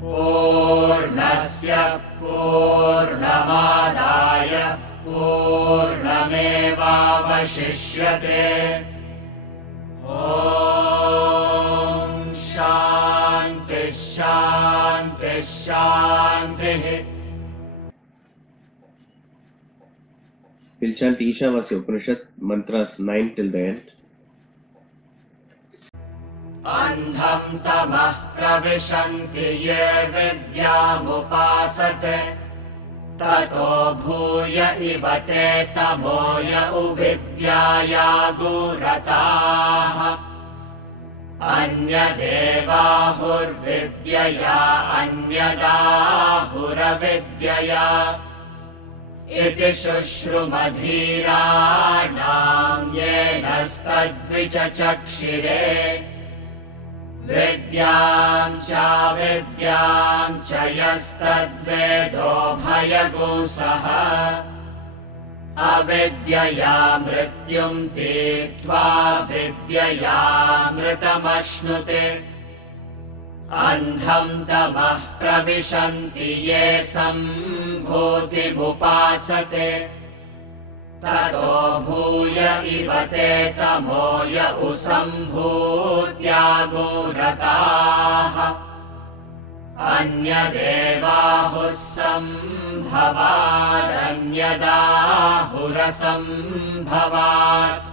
पूर्णस्य पूर्णमादाय पूर्णमेवावशिष्यते। ॐ शान्ति शान्ति शान्तिः। We'll chant Ishavasya Upanishad, mantras 9 till the end. अन्धं तमः प्रविशन्ति ये विद्यामुपासते ततो भूय इव ते तमोय उविद्याया गुरताः। अन्यदेवाहुर्विद्यया अन्यदाहुरविद्यया इति शुश्रुमधीराणां येनस्तद्विचक्षिरे। विद्यां च यस्तद्वेदो भयगुसः अविद्यया मृत्युं तीर्त्वा विद्ययामृतमश्नुते। अन्धं तमः प्रविशन्ति ये सम्भूतिमुपासते ततो भूय इव ते तमोय उसम्भूत्यागुरताः। अन्यदेवाहुः सम्भवादन्यदाहुरसम्भवात्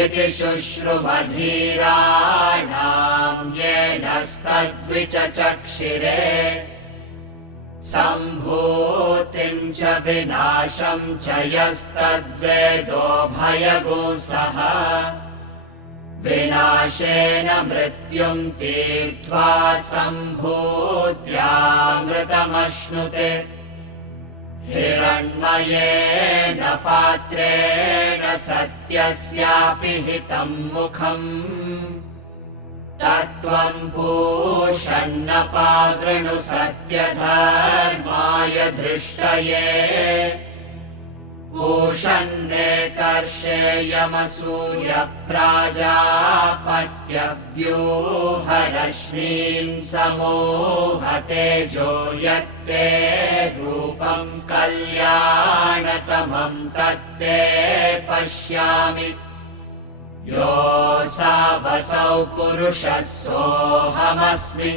इति शुश्रुमधीराणां येनस्तद्विचक्षिरे। सम्भूतिं च विनाशं च यस्तद्वेदो भयगुसः विनाशेन मृत्युं तीर्त्वा सम्भूत्यामृतमश्नुते। हिरण्मयेन पात्रेण सत्यस्यापि हितं मुखम् तत्त्वं पूषन्नपावृणु सत्यधर्माय दृष्टये। पूषन्ने कर्षेयमसूर्यप्राजापत्यव्यूहरश्मीन् समूहतेजो यत्ते रूपं कल्याणतमं तत्ते पश्यामि। योऽसावसौ पुरुषः सोऽहमस्मि।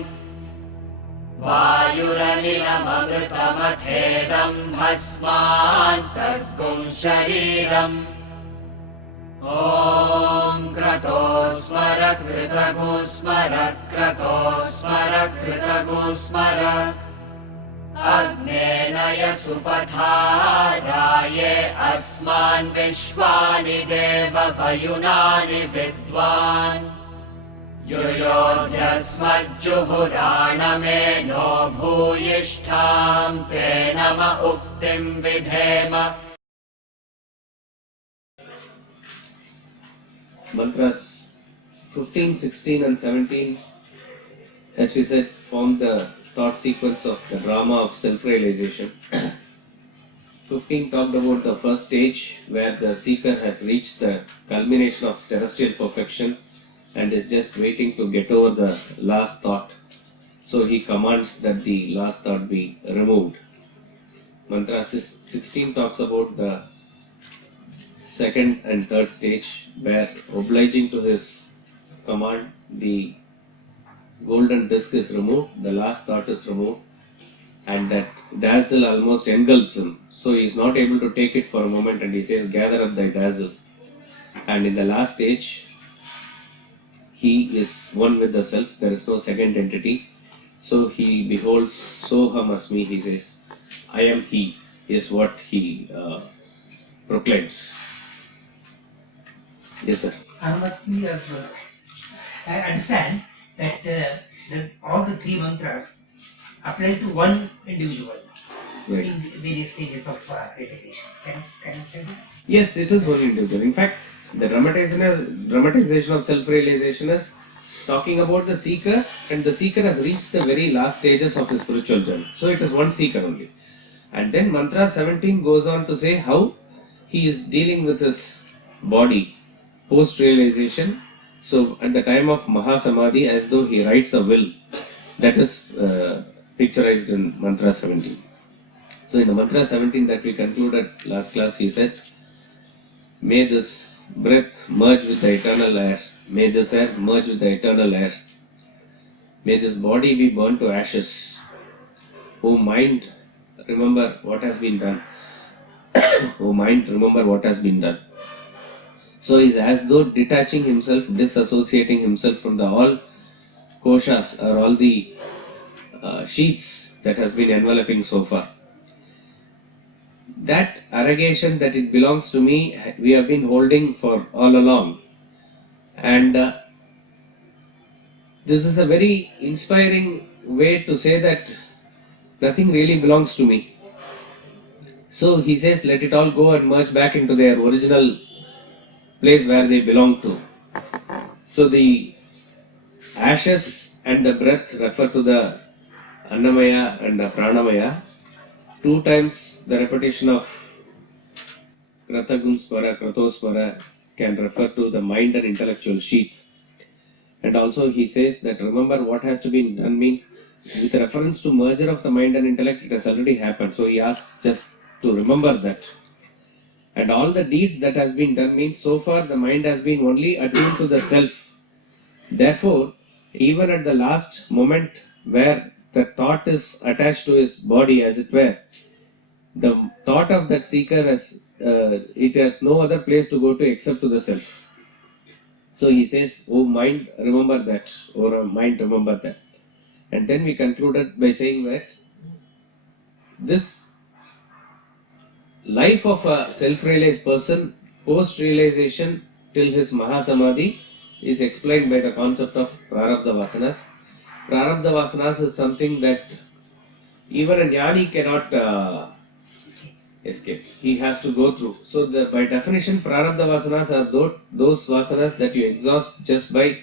वायुरनिलममृतमथेदं भस्मान्तर्गुं शरीरम्। ॐ क्रतो स्मर कृतगो स्मर क्रतो स्मर कृतगो स्मर। अग्नेनय सुपथाराये अस्मान् विश्वानि देव वयुनानि विद्वान्। युयोध्यस्मज्जुहुराणमेनो भूयिष्ठां ते नम उक्तिं विधेम। Mantras 15, 16 and 17, as we said, form the thought sequence of the drama of self-realization. 15 talked about the first stage where the seeker has reached the culmination of terrestrial perfection and is just waiting to get over the last thought. So he commands that the last thought be removed. Mantra 16 talks about the second and third stage where, obliging to his command, the golden disc is removed, the last thought is removed, and that dazzle almost engulfs him. So he is not able to take it for a moment and he says, gather up thy dazzle. And in the last stage, he is one with the self, there is no second entity. So he beholds, Soham Asmi, he says, I am he, is what he proclaims. Yes, sir. I understand that all the three mantras apply to one individual Right. in various stages of recitation. Can you say that? Yes, it is one individual. In fact, the dramatization of self-realization is talking about the seeker, and the seeker has reached the very last stages of his spiritual journey. So it is one seeker only. And then mantra 17 goes on to say how he is dealing with his body post-realization. So at the time of Mahasamadhi, as though he writes a will, that is picturized in Mantra 17. So in the Mantra 17 that we concluded last class, he said, may this breath merge with the eternal air. May this air merge with the eternal air. May this body be burnt to ashes. O mind, remember what has been done. O mind, remember what has been done. So he is as though detaching himself, disassociating himself from the all koshas or all the sheets that has been enveloping so far. That arrogation that it belongs to me, we have been holding for all along. And this is a very inspiring way to say that nothing really belongs to me. So he says, let it all go and merge back into their original place where they belong to. So the ashes and the breath refer to the Annamaya and the Pranamaya. 2 times the repetition of Kratagum Swara, Kratoswara can refer to the mind and intellectual sheaths. And also he says that remember what has to be done means with reference to merger of the mind and intellect, it has already happened. So he asks just to remember that. And all the deeds that has been done means so far the mind has been only attuned to the self. Therefore, even at the last moment where the thought is attached to his body as it were, the thought of that seeker it has no other place to go to except to the self. So he says, oh mind, remember that, or mind, remember that. And then we concluded by saying that this life of a self-realized person post-realization till his Mahasamadhi is explained by the concept of Prarabdha Vasanas. Prarabdha Vasanas is something that even a jnani cannot escape. He has to go through. So by definition, Prarabdha Vasanas are those vasanas that you exhaust just by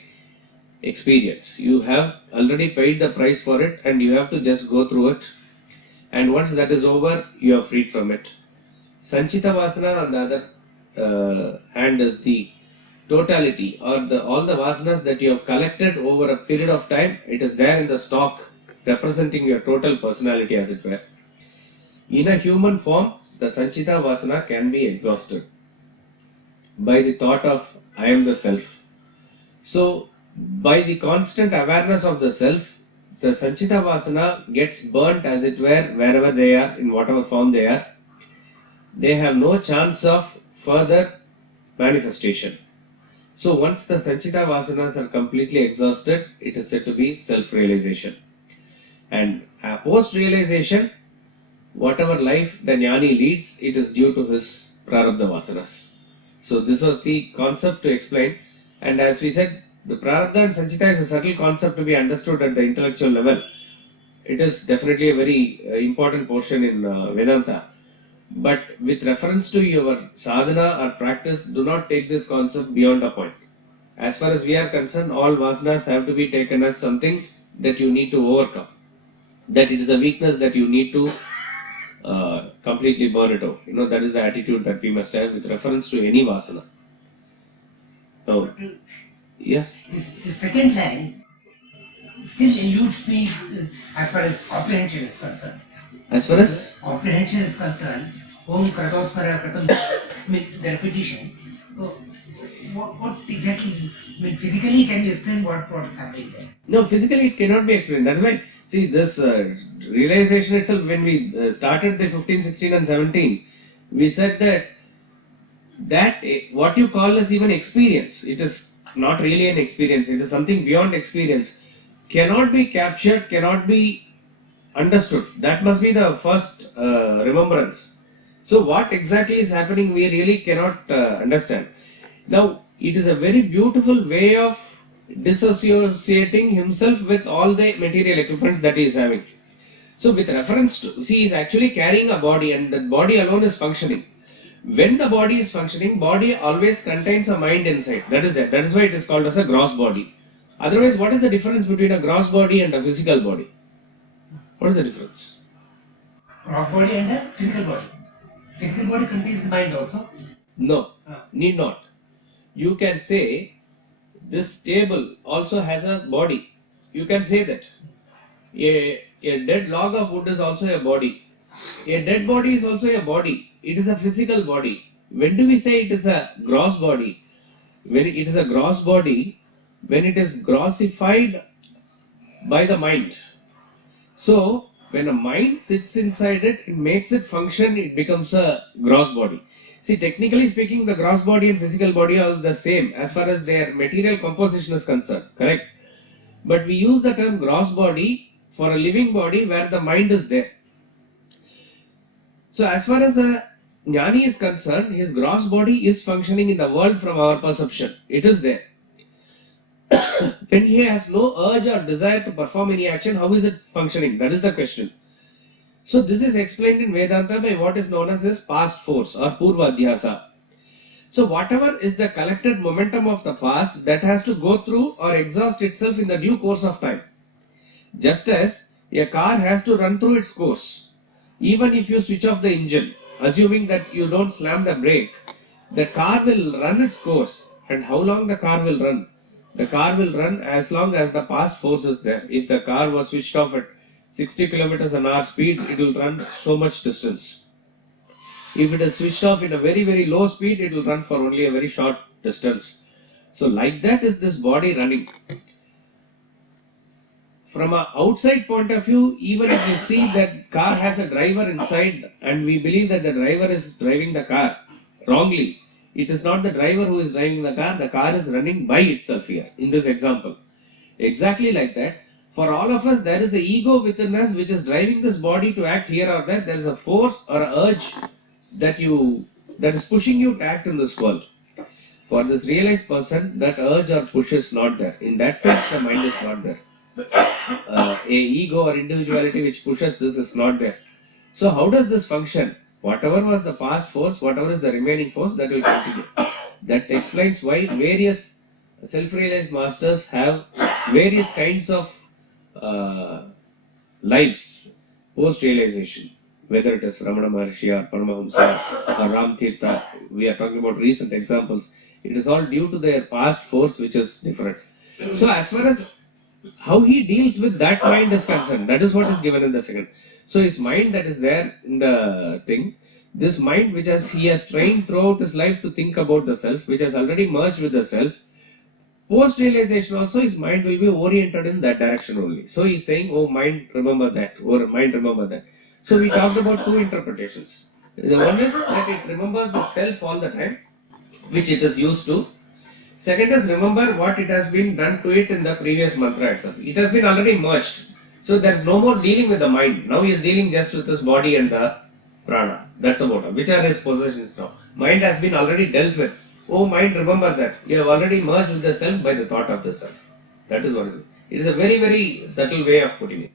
experience. You have already paid the price for it and you have to just go through it. And once that is over, you are freed from it. Sanchita Vasana on the other hand is the totality or all the vasanas that you have collected over a period of time. It is there in the stock representing your total personality as it were. In a human form, the Sanchita Vasana can be exhausted by the thought of I am the self. So, by the constant awareness of the self, the Sanchita Vasana gets burnt as it were wherever they are, in whatever form they are. They have no chance of further manifestation. So, once the Sanchita Vasanas are completely exhausted, it is said to be self-realization. And post-realization, whatever life the jnani leads, it is due to his Prarabdha Vasanas. So this was the concept to explain. And as we said, the Prarabdha and Sanchita is a subtle concept to be understood at the intellectual level. It is definitely a very important portion in Vedanta. But with reference to your sadhana or practice, do not take this concept beyond a point. As far as we are concerned, all vasanas have to be taken as something that you need to overcome. That it is a weakness that you need to completely burn it out. That is the attitude that we must have with reference to any vasana. Oh, yeah. The second line still eludes me as far as comprehension is concerned. As far as comprehension is concerned, Om Kratospara Kratam, the repetition. So, what exactly, physically can you explain what is happening there? No, physically it cannot be explained. That is why, see, this realization itself, when we started the 15, 16 and 17, we said that what you call as even experience, it is not really an experience, it is something beyond experience, cannot be captured, cannot be understood. That must be the first remembrance. So what exactly is happening, we really cannot understand. Now, it is a very beautiful way of disassociating himself with all the material equipments that he is having. So with reference to, see, he is actually carrying a body and that body alone is functioning. When the body is functioning, body always contains a mind inside. That is why it is called as a gross body. Otherwise, what is the difference between a gross body and a physical body? What is the difference? Gross body and a physical body. Physical body contains the mind also? No, need not. You can say this table also has a body. You can say that. A dead log of wood is also a body. A dead body is also a body. It is a physical body. When do we say it is a gross body? When it is a gross body, when it is grossified by the mind. So, when a mind sits inside it, it makes it function, it becomes a gross body. See, technically speaking, the gross body and physical body are the same as far as their material composition is concerned, correct? But we use the term gross body for a living body where the mind is there. So, as far as a jnani is concerned, his gross body is functioning in the world from our perception. It is there. When he has no urge or desire to perform any action, how is it functioning? That is the question. So this is explained in Vedanta by what is known as his past force or Purva Adhyasa. So whatever is the collected momentum of the past, that has to go through or exhaust itself in the due course of time. Just as a car has to run through its course. Even if you switch off the engine, assuming that you don't slam the brake, the car will run its course. And how long the car will run? The car will run as long as the past force is there. If the car was switched off at 60 kilometers an hour speed, it will run so much distance. If it is switched off in a very, very low speed, it will run for only a very short distance. So like that is this body running. From an outside point of view, even if you see that car has a driver inside and we believe that the driver is driving the car wrongly, it is not the driver who is driving the car is running by itself here in this example. Exactly like that, for all of us there is a ego within us which is driving this body to act here or there. There is a force or an urge that is pushing you to act in this world. For this realized person, that urge or push is not there. In that sense, the mind is not there. A ego or individuality which pushes this is not there. So how does this function? Whatever was the past force, whatever is the remaining force, that will continue. That explains why various self-realized masters have various kinds of lives post-realization. Whether it is Ramana Maharshi or Paramahamsa or Ram Tirtha, we are talking about recent examples. It is all due to their past force which is different. So as far as how he deals with that mind is concerned, that is what is given in the second. So his mind that is there in the thing, this mind which he has trained throughout his life to think about the self, which has already merged with the self, post-realization also his mind will be oriented in that direction only. So he is saying, oh mind remember that, or mind remember that. So we talked about two interpretations. The one is that it remembers the self all the time, which it is used to. Second is remember what it has been done to it in the previous mantra itself. It has been already merged. So there is no more dealing with the mind. Now he is dealing just with his body and the prana. That's about it. Which are his possessions now? Mind has been already dealt with. Oh mind, remember that. You have already merged with the self by the thought of the self. That is what it is. It is a very, very subtle way of putting it.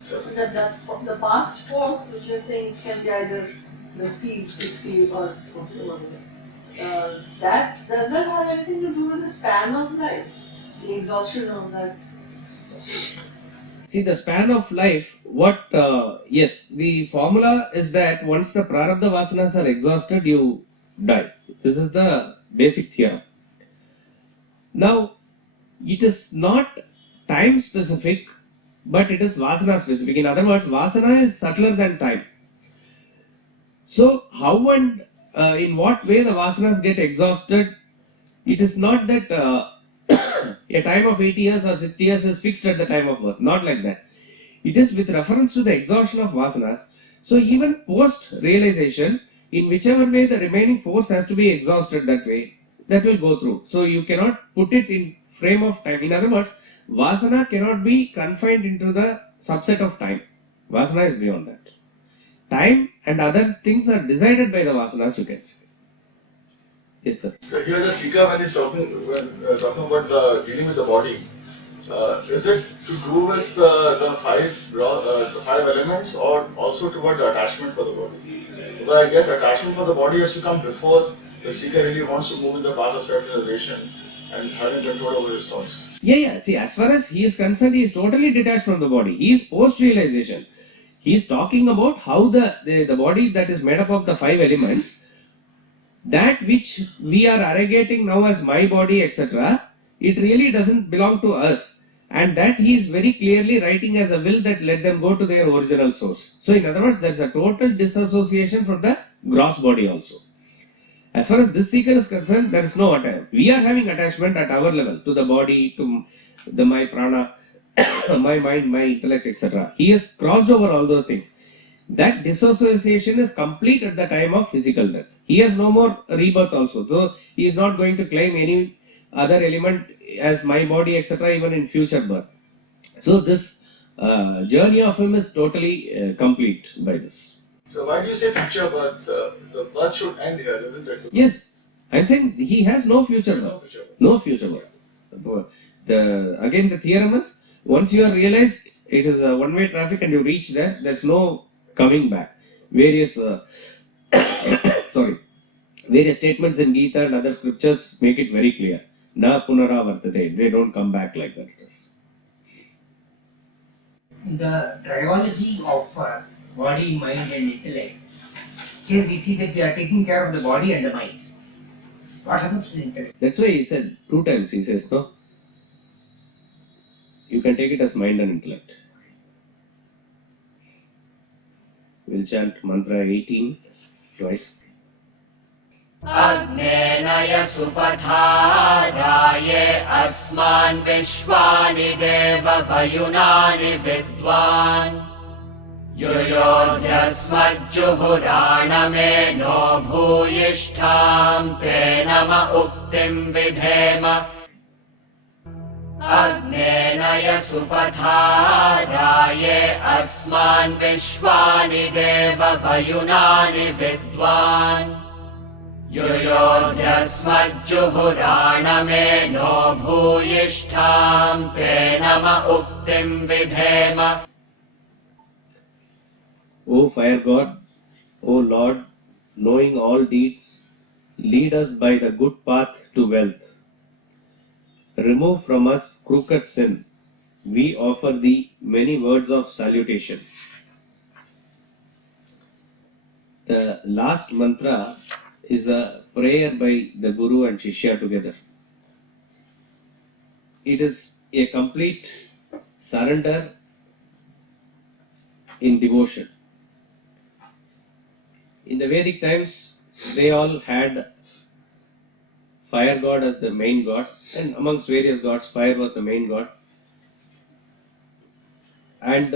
So the past force, which you're saying can be either the speed, 60 or 40 or whatever, that does that have anything to do with the span of life, the exhaustion of that? See, the span of life, yes, the formula is that once the prarabdha vasanas are exhausted, you die. This is the basic theorem. Now, it is not time specific, but it is vasana specific. In other words, vasana is subtler than time. So, how and in what way the vasanas get exhausted, it is not that a time of 80 years or 60 years is fixed at the time of birth. Not like that. It is with reference to the exhaustion of vasanas. So, even post-realization, in whichever way the remaining force has to be exhausted that way, that will go through. So, you cannot put it in frame of time. In other words, vasana cannot be confined into the subset of time. Vasana is beyond that. Time and other things are decided by the vasanas, you can say. Yes, sir. So here the speaker, when he's talking about the dealing with the body, is it to do with the five elements or also towards attachment for the body? Because I guess attachment for the body has to come before the seeker really wants to move in the path of self-realization and having control over his thoughts. Yeah. See, as far as he is concerned, he is totally detached from the body. He is post-realization. He is talking about how the body that is made up of the five elements, that which we are arrogating now as my body, etc., it really doesn't belong to us. And that he is very clearly writing as a will that let them go to their original source. So in other words, there is a total disassociation from the gross body also. As far as this seeker is concerned, there is no attachment. We are having attachment at our level to the body, to the my prana, my mind, my intellect, etc. He has crossed over all those things. That disassociation is complete at the time of physical death. He has no more rebirth also. So he is not going to claim any other element as my body, etc., even in future birth. So this journey of him is totally complete by this. So why do you say future birth? The birth should end here, isn't it? Yes, I'm saying he has no future No birth. future birth. No future birth. Again, the theorem is, once you are realized it is a one-way traffic and you reach there, there's no coming back. Various various statements in Gita and other scriptures make it very clear. Na punaravartate. They don't come back like that. The triology of body, mind, and intellect. Here we see that we are taking care of the body and the mind. What happens to the intellect? That's why he said 2 times. He says, no, you can take it as mind and intellect. We'll chant mantra 18 twice. अग्नेनय सुपथाराये अस्मान् विश्वानि देव वयुनानि विद्वान् युयोध्यस्मज्जुहुराणमेनो भूयिष्ठां ते नम उक्तिं विधेम अग्नेनय सुपथाराये अस्मान् विश्वानि देव वयुनानि विद्वान् युयोध्यस्मज्जुहुराणमेनो भूयिष्ठां ते नम उक्तिं विधेम. O fire god, O Lord, knowing all deeds, lead us by the good path to wealth. Remove from us crooked sin. We offer thee many words of salutation. The last mantra is a prayer by the Guru and Shishya together. It is a complete surrender in devotion. In the Vedic times, they all had fire god as the main god, and amongst various gods, fire was the main god. And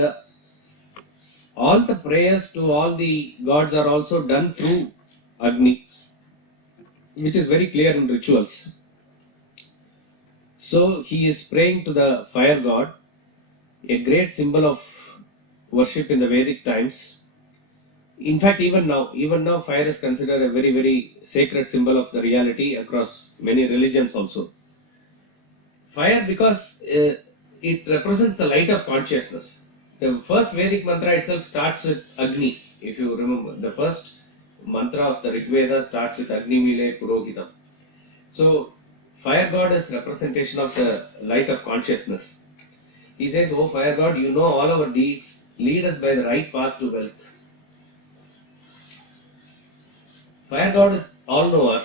all the prayers to all the gods are also done through Agni, which is very clear in rituals. So he is praying to the fire god, a great symbol of worship in the Vedic times. In fact, even now, fire is considered a very, very sacred symbol of the reality across many religions also. Fire, because it represents the light of consciousness. The first Vedic mantra itself starts with Agni. If you remember, the first mantra of the Rig Veda starts with Agni Mile Purohitam. So, fire god is representation of the light of consciousness. He says, "O fire god, you know all our deeds. Lead us by the right path to wealth." Fire god is all-knower.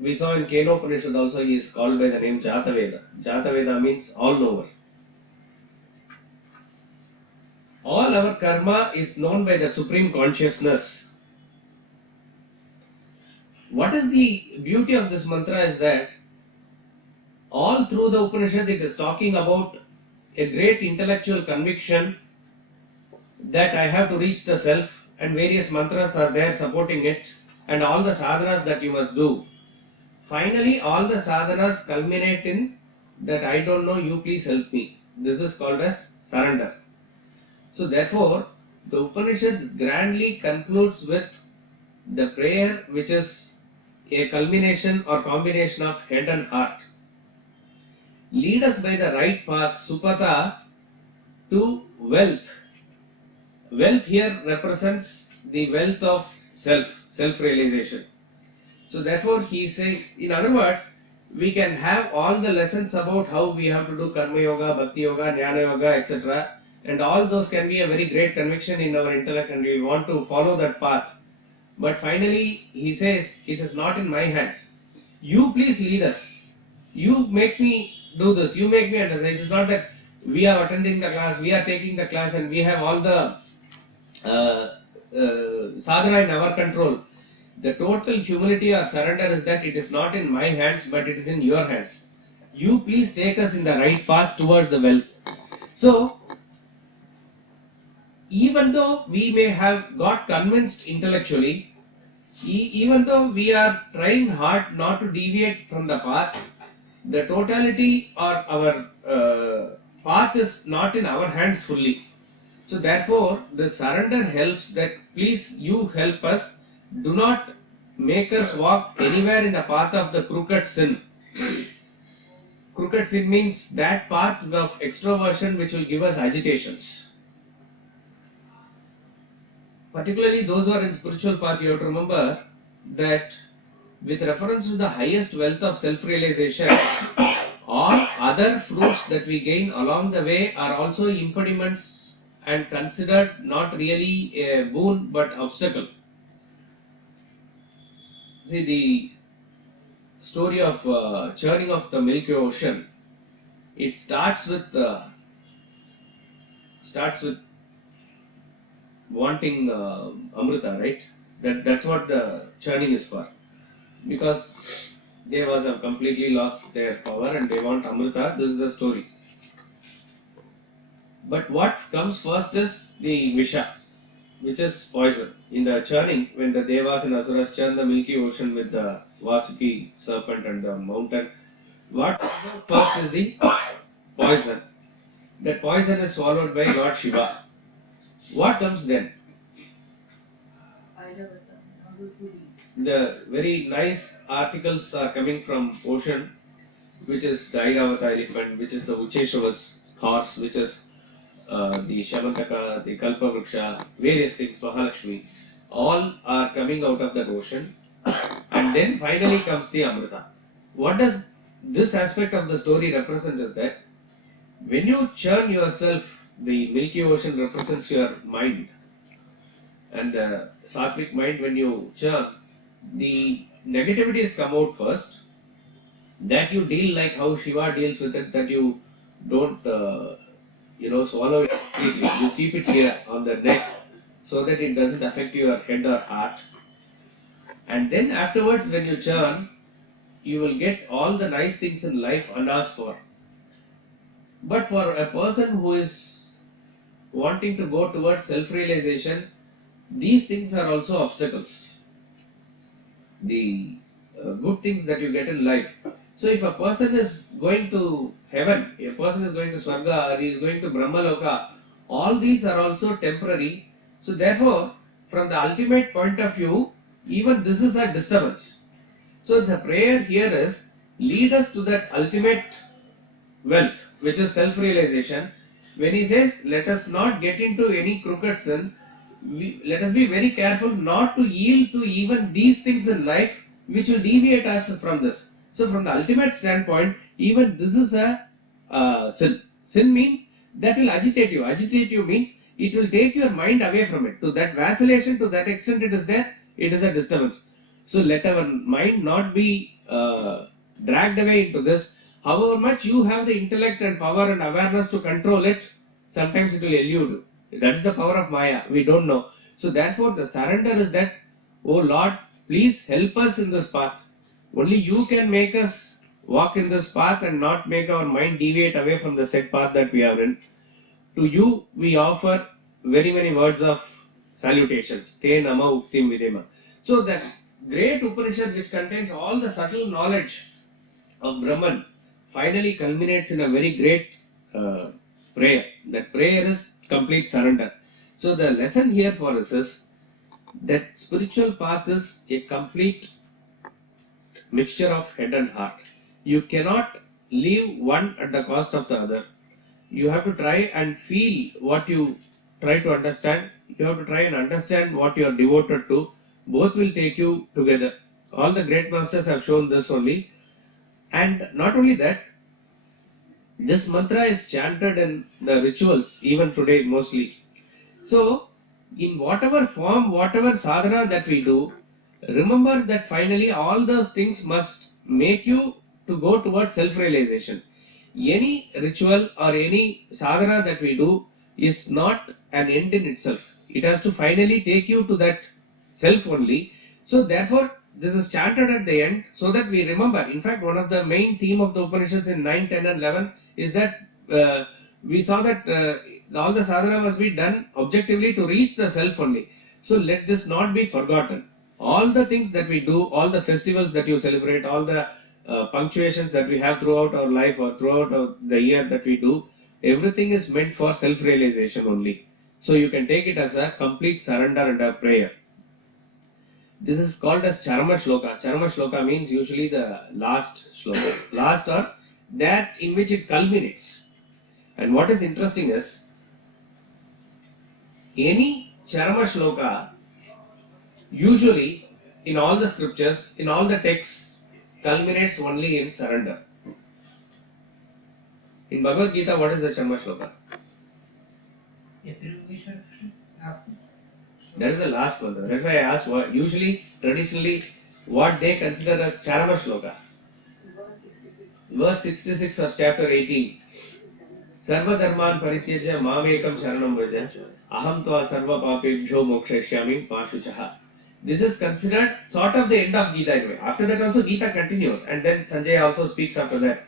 We saw in Keno Upanishad also he is called by the name Jataveda. Jataveda means all-knower. All our karma is known by the supreme consciousness. What is the beauty of this mantra is that all through the Upanishad it is talking about a great intellectual conviction that I have to reach the self, and various mantras are there supporting it, and all the sadhanas that you must do. Finally, all the sadhanas culminate in that I don't know, you please help me. This is called as surrender. So therefore, the Upanishad grandly concludes with the prayer which is a culmination or combination of head and heart. Lead us by the right path, Supata, to wealth. Wealth here represents the wealth of self-realization. So therefore he is saying, in other words, we can have all the lessons about how we have to do Karma Yoga, Bhakti Yoga, Jnana Yoga, etc. And all those can be a very great conviction in our intellect and we want to follow that path. But finally he says, it is not in my hands. You please lead us. You make me do this, you make me understand. It is not that we are attending the class, we are taking the class, and we have all the sadhana in our control. The total humility or surrender is that it is not in my hands, but it is in your hands. You please take us in the right path towards the wealth. So, even though we may have got convinced intellectually, even though we are trying hard not to deviate from the path, the totality or our path is not in our hands fully. So therefore, the surrender helps that please you help us, do not make us walk anywhere in the path of the crooked sin. Crooked sin means that path of extroversion which will give us agitations. Particularly those who are in spiritual path, you have to remember that with reference to the highest wealth of self-realization, all other fruits that we gain along the way are also impediments and considered not really a boon but obstacle. See the story of churning of the Milky Ocean. It starts with wanting Amrita, right? That's what the churning is for. Because Devas have completely lost their power and they want Amrita. This is the story. But what comes first is the Visha, which is poison. In the churning, when the Devas and Asuras churn the Milky Ocean with the Vasuki serpent and the mountain, what first is the poison. That poison is swallowed by Lord Shiva. What comes then? The very nice articles are coming from ocean, which is the Airavata elephant, which is the Ucheshava's horse, which is the Shamantaka, the Kalpavruksha, various things, Mahalakshmi, all are coming out of that ocean. And then finally comes the Amrita. What does this aspect of the story represent is that when you churn yourself, the Milky Ocean represents your mind. And the sattvic mind, when you churn, the negativities come out first. That you deal like how Shiva deals with it, that you don't swallow it completely. You keep it here on the neck so that it doesn't affect your head or heart. And then afterwards, when you churn, you will get all the nice things in life unasked for. But for a person who is wanting to go towards self-realization, these things are also obstacles. The good things that you get in life. So if a person is going to heaven, a person is going to Swarga, or he is going to Brahmaloka, all these are also temporary. So therefore, from the ultimate point of view, even this is a disturbance. So the prayer here is, lead us to that ultimate wealth, which is self-realization. When he says, let us not get into any crooked sin, let us be very careful not to yield to even these things in life which will deviate us from this. So from the ultimate standpoint, even this is a sin. Sin means that will agitate you. Agitate you means it will take your mind away from it. To that vacillation, to that extent it is there, it is a disturbance. So let our mind not be dragged away into this. However much you have the intellect and power and awareness to control it, sometimes it will elude. That's the power of Maya. We don't know. So therefore the surrender is that, oh Lord, please help us in this path. Only you can make us walk in this path and not make our mind deviate away from the set path that we are in. To you we offer very many words of salutations. Te nama uktim videma. So that great Upanishad which contains all the subtle knowledge of Brahman finally culminates in a very great prayer. That prayer is complete surrender. So the lesson here for us is that spiritual path is a complete mixture of head and heart. You cannot leave one at the cost of the other. You have to try and feel what you try to understand. You have to try and understand what you are devoted to. Both will take you together. All the great masters have shown this only. And not only that, this mantra is chanted in the rituals even today mostly. So, in whatever form, whatever sadhana that we do, remember that finally all those things must make you to go towards self-realization. Any ritual or any sadhana that we do is not an end in itself. It has to finally take you to that self only. So therefore, this is chanted at the end so that we remember. In fact, one of the main theme of the Upanishads in 9, 10 and 11 is that we saw that all the sadhana must be done objectively to reach the self only. So let this not be forgotten. All the things that we do, all the festivals that you celebrate, all the punctuations that we have throughout our life or throughout the year that we do, everything is meant for self-realization only. So you can take it as a complete surrender and a prayer. This is called as Charama Shloka. Charama Shloka means usually the last Shloka. Last or that in which it culminates. And what is interesting is, any Charama Shloka, usually in all the scriptures, in all the texts, culminates only in surrender. In Bhagavad Gita, what is the Charama Shloka? That is the last one. That's why I asked what, usually, traditionally, what they consider as Charama Shloka. Verse 66 of chapter 18. Sarva dharman parityaja mamekam sharanam vraja aham tva sarva papebhyo mokshayashyami pashuchaha. This is considered sort of the end of Gita anyway. After that also Gita continues, and then Sanjay also speaks after that.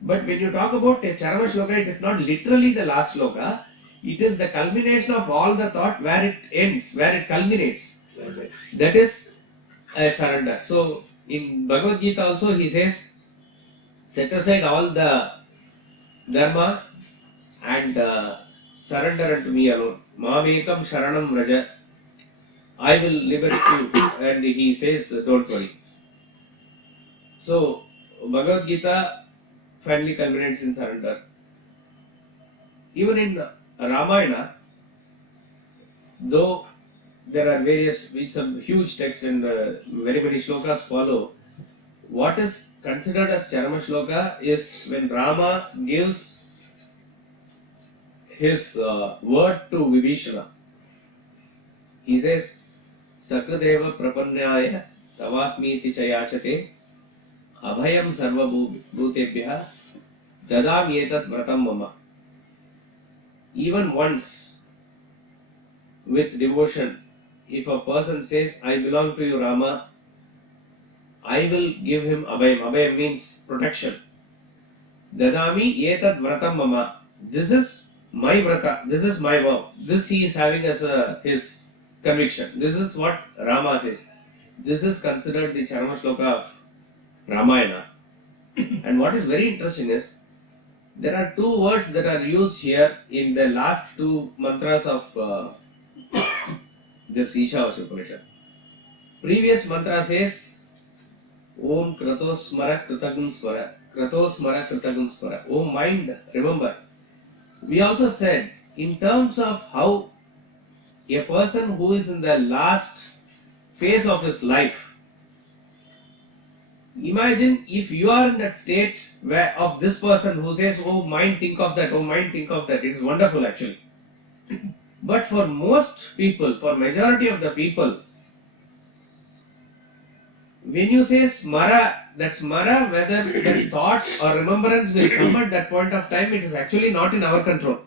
But when you talk about a Charama Shloka, it is not literally the last Shloka. It is the culmination of all the thought where it ends, where it culminates. That is a surrender. So in Bhagavad Gita also he says, set aside all the dharma and surrender unto me alone. Mamekam sharanam vraja. I will liberate you. And he says, don't worry. So Bhagavad Gita finally culminates in surrender. Even in Ramayana, though there are various, it's a huge text and very many shlokas follow, what is considered as Charama Shloka is when Rama gives his word to Vibheeshana. He says, Sakradeva prapannaya tavasmiti chayachate abhayam sarva bhutebhya dadam etat vratam mama. Even once, with devotion, if a person says, I belong to you, Rama, I will give him abhayam. Abhayam means protection. Dadami etat vratam mama. This is my vrata. This is my vow. This he is having as his conviction. This is what Rama says. This is considered the Charama Shloka of Ramayana. And what is very interesting is, there are two words that are used here in the last two mantras of this Ishavasya Upanishad. Previous mantra says, Om Kratosmara Kritagum Swara. Kratosmara Kritagum Swara. Oh mind, remember. We also said, in terms of how a person who is in the last phase of his life, imagine if you are in that state where of this person who says, oh mind think of that, oh mind think of that. It is wonderful actually. But for most people, for majority of the people, when you say smara, that smara, whether that thought or remembrance will come at that point of time, it is actually not in our control.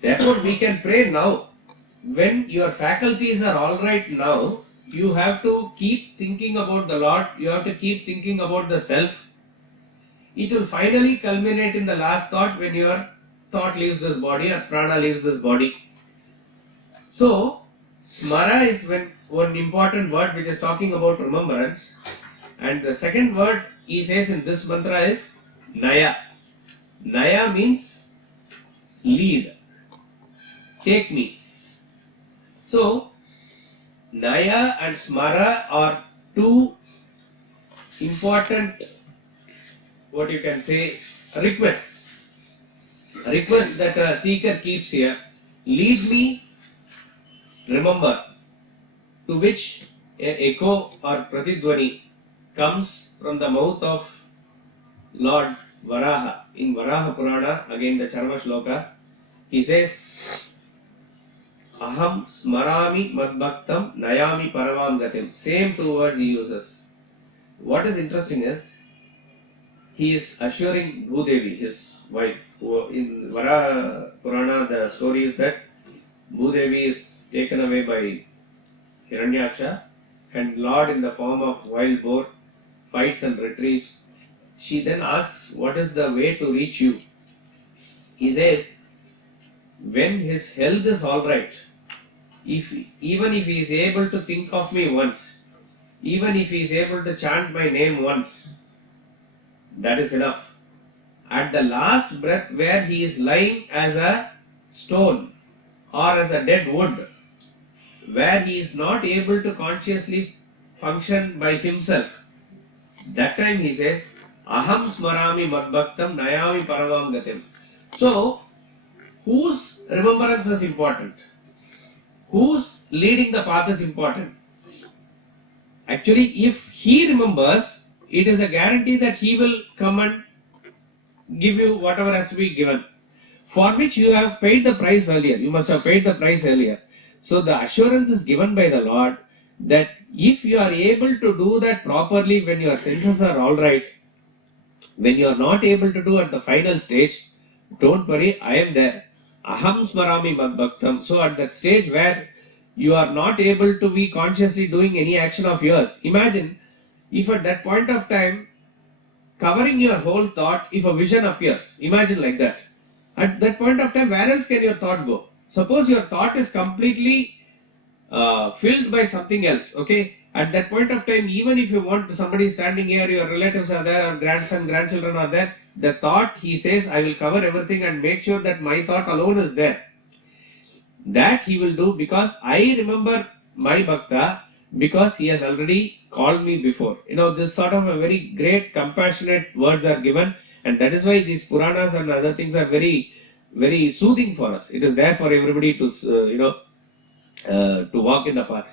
Therefore we can pray now. When your faculties are alright now, you have to keep thinking about the Lord, you have to keep thinking about the self. It will finally culminate in the last thought when your thought leaves this body or prana leaves this body. So, smara is one important word which is talking about remembrance. And the second word he says in this mantra is naya. Naya means lead. Take me. So, Naya and Smara are two important, what you can say, requests. A request that a seeker keeps here. Lead me, remember. To which a echo or pratidhvani comes from the mouth of Lord Varaha. In Varaha Purana, again the Charama Shloka, he says, Aham smarami madbhaktam nayami paramam gatim. Same two words he uses. What is interesting is, he is assuring Bhudevi, his wife, who in Varaha Purana the story is that Bhudevi is taken away by Hiranyaksha and Lord in the form of wild boar fights and retrieves. She then asks, what is the way to reach you? He says, when his health is alright, even if he is able to think of me once, even if he is able to chant my name once, that is enough. At the last breath where he is lying as a stone or as a dead wood, where he is not able to consciously function by himself, that time he says, Aham smarami madbhaktam nayami paramam gatim. So, whose remembrance is important? Whose leading the path is important? Actually, if he remembers, it is a guarantee that he will come and give you whatever has to be given, for which you have paid the price earlier. You must have paid the price earlier. So the assurance is given by the Lord that if you are able to do that properly when your senses are alright, when you are not able to do at the final stage, don't worry, I am there. Aham smarami madbhaktam. So at that stage where you are not able to be consciously doing any action of yours, imagine if at that point of time, covering your whole thought, if a vision appears, imagine like that. At that point of time, where else can your thought go? Suppose your thought is completely filled by something else, okay? At that point of time, even if you want somebody standing here, your relatives are there, or grandson, grandchildren are there, the thought, he says, I will cover everything and make sure that my thought alone is there. That he will do because I remember my bhakta, because he has already called me before. This sort of a very great compassionate words are given, and that is why these Puranas and other things are very, very soothing for us. It is there for everybody to, to walk in the path.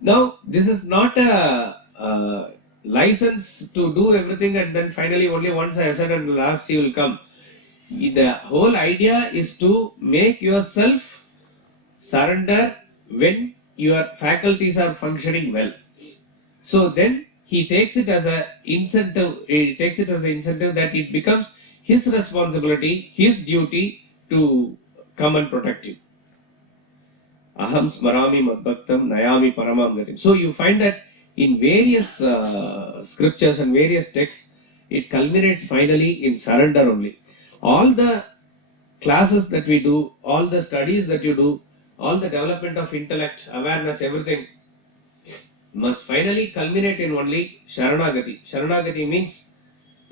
Now, this is not a license to do everything and then finally only once I have said and last he will come. The whole idea is to make yourself surrender when your faculties are functioning well. So then he takes it as an incentive. He takes it as an incentive that it becomes his responsibility, his duty to come and protect you. Aham smarami madbhaktam nayami paramam gatim. So you find that in various scriptures and various texts, it culminates finally in surrender only. All the classes that we do, all the studies that you do, all the development of intellect, awareness, everything must finally culminate in only Sharanagati. Sharanagati means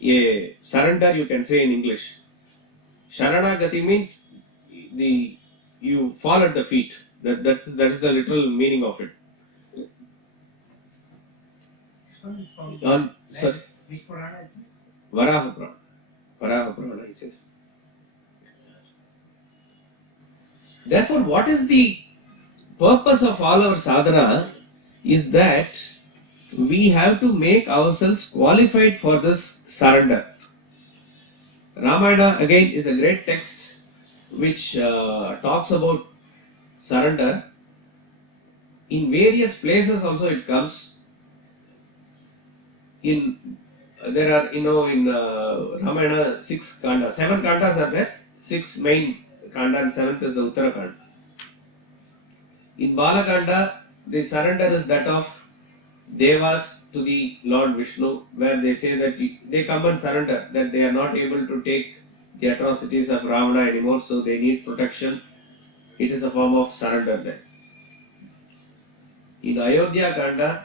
a surrender, you can say in English. Sharanagati means you fall at the feet. That's the literal meaning of it. This one is from Sorry? which Purana is this? Varaha Purana. Varaha Purana, he says. Therefore, what is the purpose of all our sadhana is that we have to make ourselves qualified for this surrender. Ramayana again is a great text which talks about surrender. In various places also it comes. There are in Ramayana 6 kandas, 7 kandas are there, 6 main kanda and 7th is the Uttara Kanda. In Balakanda, the surrender is that of Devas to the Lord Vishnu, where they say that they come and surrender, that they are not able to take the atrocities of Ravana anymore, so they need protection. It is a form of surrender there. In Ayodhya Kanda,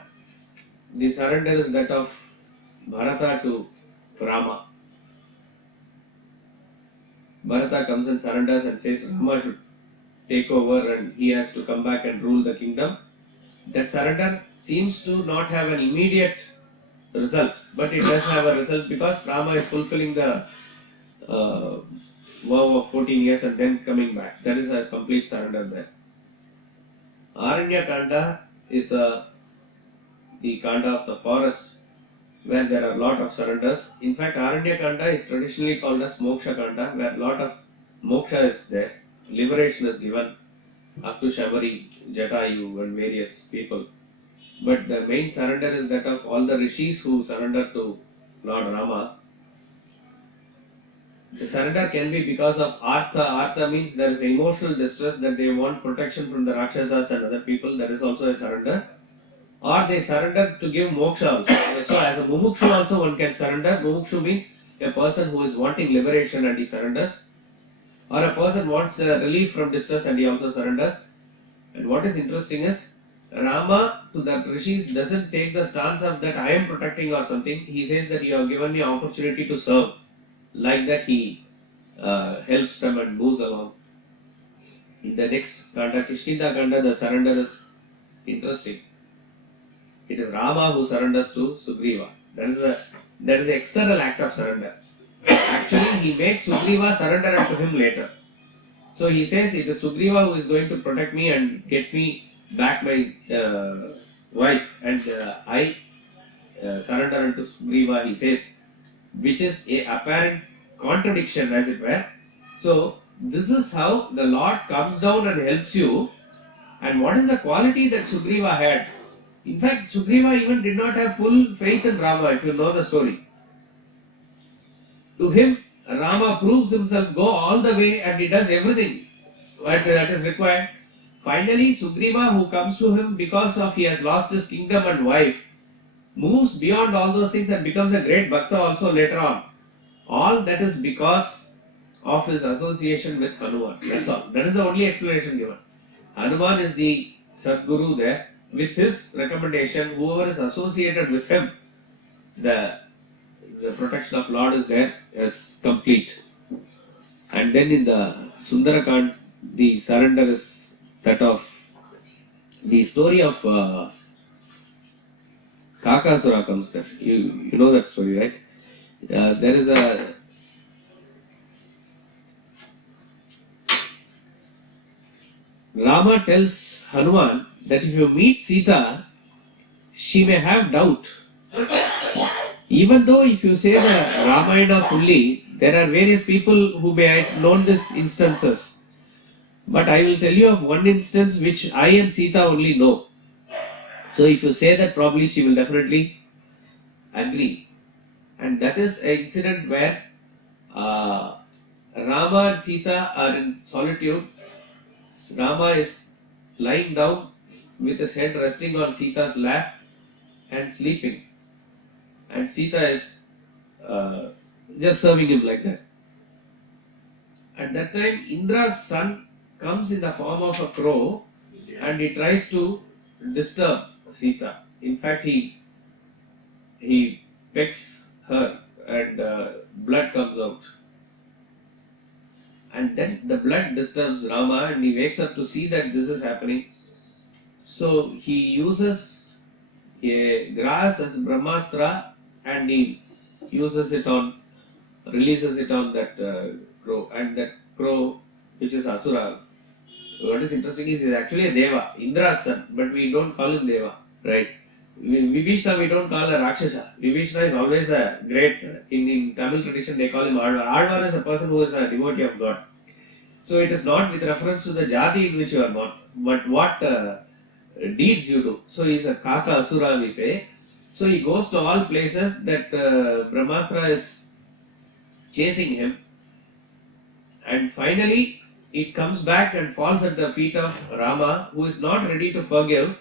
the surrender is that of Bharata to Rama. Bharata comes and surrenders and says Rama should take over and he has to come back and rule the kingdom. That surrender seems to not have an immediate result, but it does have a result because Rama is fulfilling the vow of 14 years and then coming back. That is a complete surrender there. Aranya Kanda is the Kanda of the forest where there are a lot of surrenders. In fact, Aranya Kanda is traditionally called as Moksha Kanda, where a lot of moksha is there. Liberation is given up to Shabari, Jatayu and various people. But the main surrender is that of all the rishis who surrender to Lord Rama. The surrender can be because of artha. Artha means there is emotional distress that they want protection from the Rakshasas and other people. That is also a surrender. Or they surrender to give moksha also. So as a mumukshu also one can surrender. Mumukshu means a person who is wanting liberation and he surrenders. Or a person wants relief from distress and he also surrenders. And what is interesting is Rama to the rishis doesn't take the stance of that I am protecting or something. He says that you have given me opportunity to serve. Like that he helps them and moves along. In the next kanda, Kishkinda kanda, the surrender is interesting. It is Rama who surrenders to Sugriva. That is the external act of surrender. Actually, he makes Sugriva surrender unto him later. So he says it is Sugriva who is going to protect me and get me back my wife, and I surrender unto Sugriva, he says, which is a apparent contradiction as it were. So this is how the Lord comes down and helps you. And what is the quality that Sugriva had? In fact, Sugriva even did not have full faith in Rama, if you know the story. To him, Rama proves himself, go all the way, and he does everything that is required. Finally, Sugriva, who comes to him because of he has lost his kingdom and wife, moves beyond all those things and becomes a great bhakta also later on. All that is because of his association with Hanuman. That's all. That is the only explanation given. Hanuman is the Sadguru there. With his recommendation, whoever is associated with him, the protection of Lord is there as complete. And then in the Sundarakand, the surrender is that of the story of Kakasura comes there. You know that story, right? There is a Rama tells Hanuman that if you meet Sita, she may have doubt. Even though if you say the Ramayana fully, there are various people who may have known these instances. But I will tell you of one instance which I and Sita only know. So if you say that, probably she will definitely agree. And that is an incident where Rama and Sita are in solitude. Rama is lying down with his head resting on Sita's lap and sleeping. And Sita is just serving him like that. At that time, Indra's son comes in the form of a crow and he tries to disturb Sita. In fact, he pecks her and blood comes out. And then the blood disturbs Rama and he wakes up to see that this is happening. So he uses a grass as Brahmastra and he releases it on that crow. And that crow, which is Asura, what is interesting is he is actually a Deva, Indra's son, but we don't call him Deva, right? Vibheeshana we don't call a Rakshasa. Vibheeshana is always a great, in Tamil tradition they call him Advar. Advar is a person who is a devotee of God. So it is not with reference to the jati in which you are born, but what deeds you do. So he is a Kaka Asura we say. So he goes to all places that Brahmastra is chasing him. And finally it comes back and falls at the feet of Rama, who is not ready to forgive.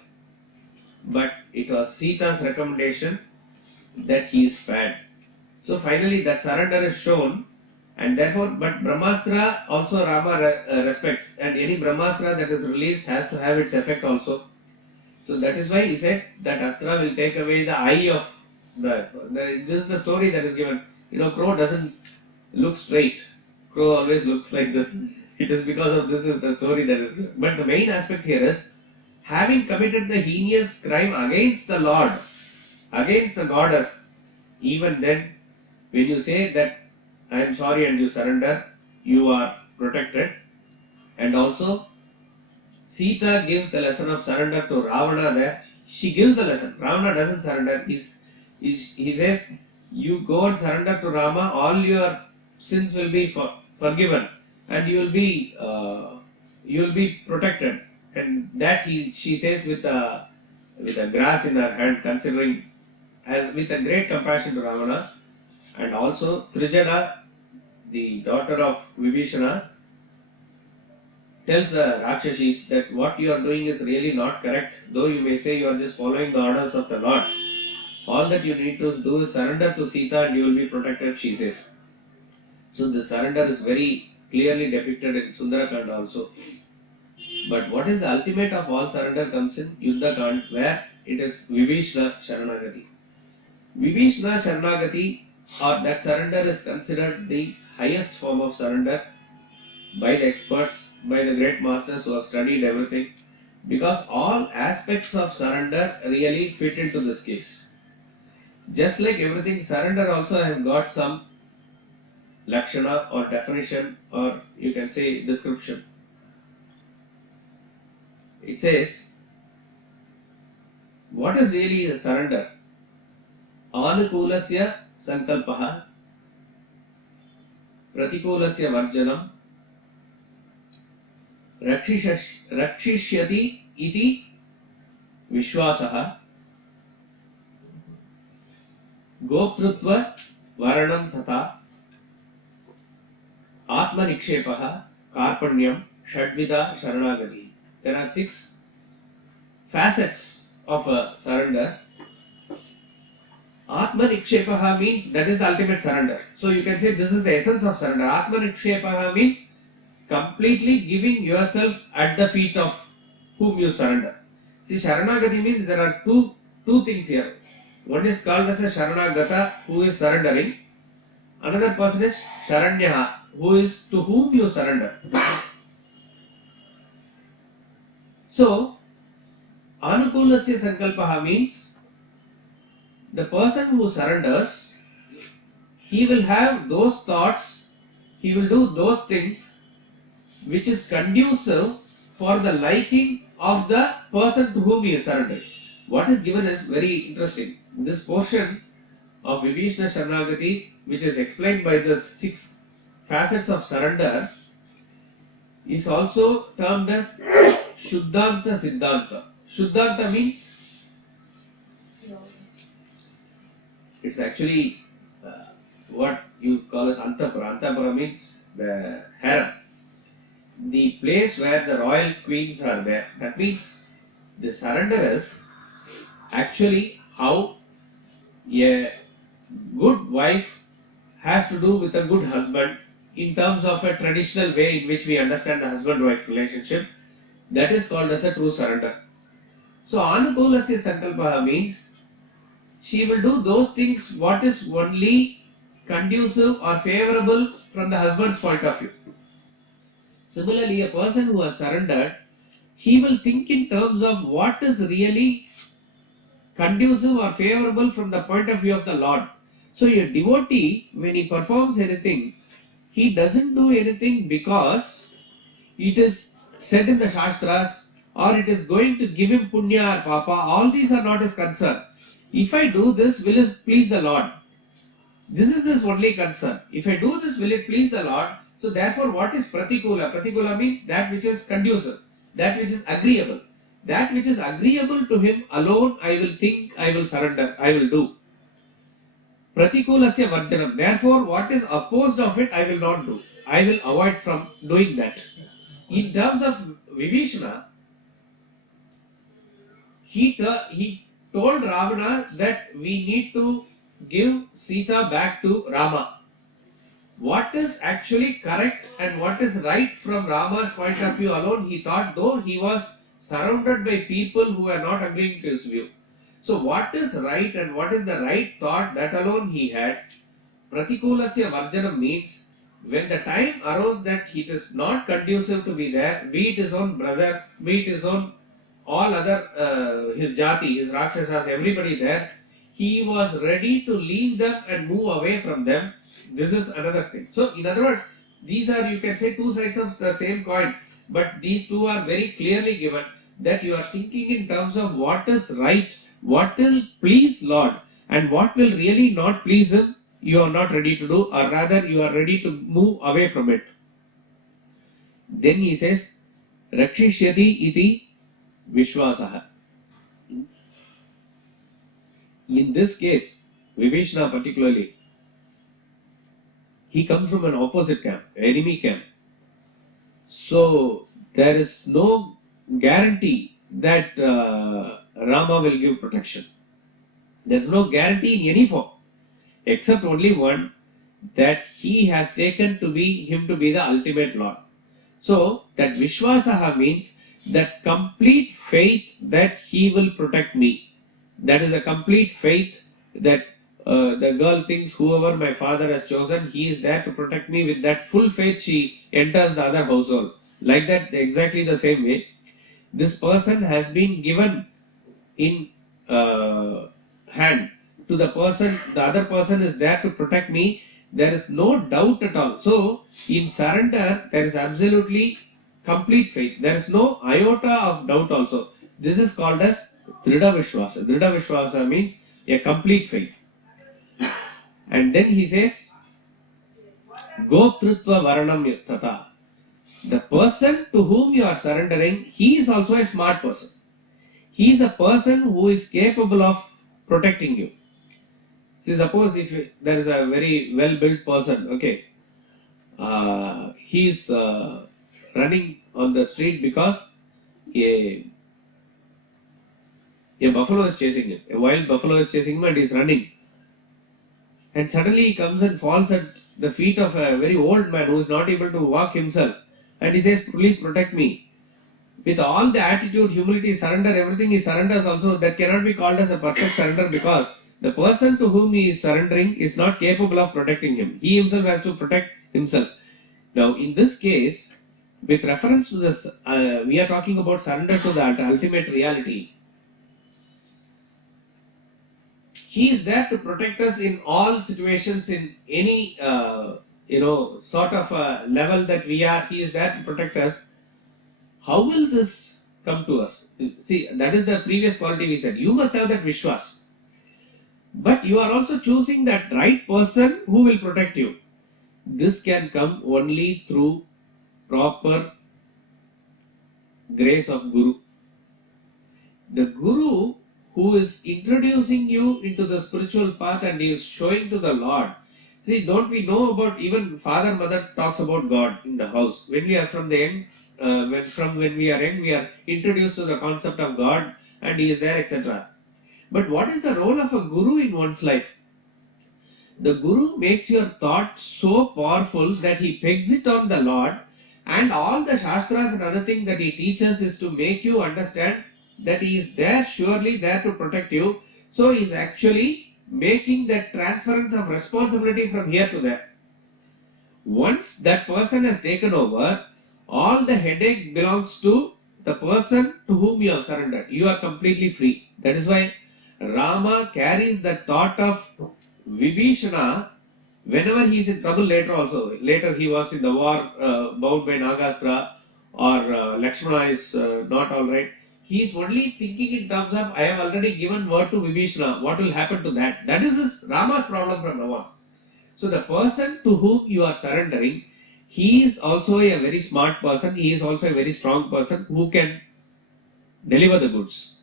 But it was Sita's recommendation that he is spared. So finally that surrender is shown, and therefore, but Brahmastra also Rama respects, and any Brahmastra that is released has to have its effect also. So that is why he said that Astra will take away the eye of this is the story that is given. Crow doesn't look straight. Crow always looks like this. It is because of this is the story that is given. But the main aspect here is, having committed the heinous crime against the Lord, against the goddess, even then, when you say that I am sorry and you surrender, you are protected. And also, Sita gives the lesson of surrender to Ravana there. She gives the lesson. Ravana doesn't surrender. He says, you go and surrender to Rama, all your sins will be forgiven and you will be protected. And that she says with a grass in her hand, considering as with a great compassion to Ravana. And also Trijada, the daughter of Vibheeshana, tells the Rakshashis that what you are doing is really not correct. Though you may say you are just following the orders of the Lord, all that you need to do is surrender to Sita and you will be protected, she says. So the surrender is very clearly depicted in Sundarakand also. But what is the ultimate of all surrender comes in Yuddhakand, where it is Vibheeshana Sharanagati. Vibheeshana Sharanagati, or that surrender, is considered the highest form of surrender by the experts, by the great masters who have studied everything, because all aspects of surrender really fit into this case. Just like everything, surrender also has got some lakshana or definition, or you can say description. It says, what is really a surrender? Anukulasya sankalpaha, pratikulasya varjanam, rakshishyati iti vishwasaha, goptrutva varanam tata, atma nikshepaha, karpanyam, shadvida sharanagati. There are 6 facets of a surrender. Atma nikshepaha means that is the ultimate surrender. So you can say this is the essence of surrender. Atma nikshepaha means completely giving yourself at the feet of whom you surrender. See, Sharanagati means there are two things here. One is called as a Sharanagata, who is surrendering. Another person is Sharanyaha, who is to whom you surrender. So, Anukulasya Sankalpaha means the person who surrenders, he will have those thoughts, he will do those things which is conducive for the liking of the person to whom he is surrendered. What is given is very interesting. This portion of Vibheeshana Sharanagati, which is explained by the 6 facets of surrender, is also termed as Shuddhanta Siddhanta. Shuddhanta means it's actually what you call as Antapura. Antapura means the harem, the place where the royal queens are there. That means the surrender is actually how a good wife has to do with a good husband in terms of a traditional way in which we understand the husband-wife relationship. That is called as a true surrender. So Anukulasya Sankalpaha means she will do those things what is only conducive or favorable from the husband's point of view. Similarly, a person who has surrendered, he will think in terms of what is really conducive or favorable from the point of view of the Lord. So a devotee, when he performs anything, he doesn't do anything because it is said in the Shastras or it is going to give him punya or papa. All these are not his concern. If I do this, will it please the Lord? This is his only concern. If I do this, will it please the Lord? So therefore, what is pratikula? Pratikula means that which is conducive, that which is agreeable. That which is agreeable to him alone, I will think, I will surrender, I will do. Pratikulasya varjanam. Therefore, what is opposed of it, I will not do. I will avoid from doing that. In terms of Vibheeshana, he told Ravana that we need to give Sita back to Rama. What is actually correct and what is right from Rama's point of view alone, he thought, though he was surrounded by people who were not agreeing to his view. So what is right and what is the right thought, that alone he had. Pratikulasya varjanam means when the time arose that it is not conducive to be there, be it his own brother, be it his own all other his jati, his rakshasas, everybody there, he was ready to leave them and move away from them. This is another thing. So in other words, these are, you can say, two sides of the same coin, but these two are very clearly given, that you are thinking in terms of what is right, what will please Lord, and what will really not please him, you are not ready to do, or rather you are ready to move away from it. Then he says, Rakshishyati iti vishwasaha. In this case, Vibheeshana particularly, He comes from an opposite camp, enemy camp. So there is no guarantee that Rama will give protection. There is no guarantee in any form, except only one, that he has taken him to be the ultimate Lord. So that Vishwasaha means that complete faith that he will protect me. That is a complete faith that the girl thinks whoever my father has chosen, he is there to protect me. With that full faith, she enters the other household. Like that, exactly the same way, this person has been given in hand to the person, the other person is there to protect me. There is no doubt at all. So, in surrender, there is absolutely complete faith. There is no iota of doubt also. This is called as Dhrida Vishwasa. Dhrida Vishwasa means a complete faith. And then he says, Goptrutva Varanam Tata. The person to whom you are surrendering, he is also a smart person. He is a person who is capable of protecting you. See, suppose if there is a very well-built person, okay, he is running on the street because a buffalo is chasing him. A wild buffalo is chasing him and he is running. And suddenly he comes and falls at the feet of a very old man who is not able to walk himself. And he says, please protect me. With all the attitude, humility, surrender, everything he surrenders also, that cannot be called as a perfect surrender, because the person to whom he is surrendering is not capable of protecting him. He himself has to protect himself. Now, in this case, with reference to this, we are talking about surrender to the ultimate reality. He is there to protect us in all situations, in any sort of level that we are. He is there to protect us. How will this come to us? See, that is the previous quality we said. You must have that Vishwas. But you are also choosing that right person who will protect you. This can come only through proper grace of Guru. The Guru who is introducing you into the spiritual path and he is showing to the Lord. See, don't we know about, even father, mother talks about God in the house. When we are from the end, when we are young, we are introduced to the concept of God and He is there, etc. But what is the role of a Guru in one's life? The Guru makes your thought so powerful that he pegs it on the Lord, and all the Shastras and other things that he teaches is to make you understand that he is there, surely there to protect you. So he is actually making that transference of responsibility from here to there. Once that person has taken over, all the headache belongs to the person to whom you have surrendered. You are completely free. That is why Rama carries the thought of Vibheeshana whenever he is in trouble later also. Later he was in the war bound by Nagastra, or Lakshmana is not alright. He is only thinking in terms of, I have already given word to Vibheeshana, what will happen to that? That is Rama's problem from now on. So the person to whom you are surrendering, he is also a very smart person, he is also a very strong person who can deliver the goods.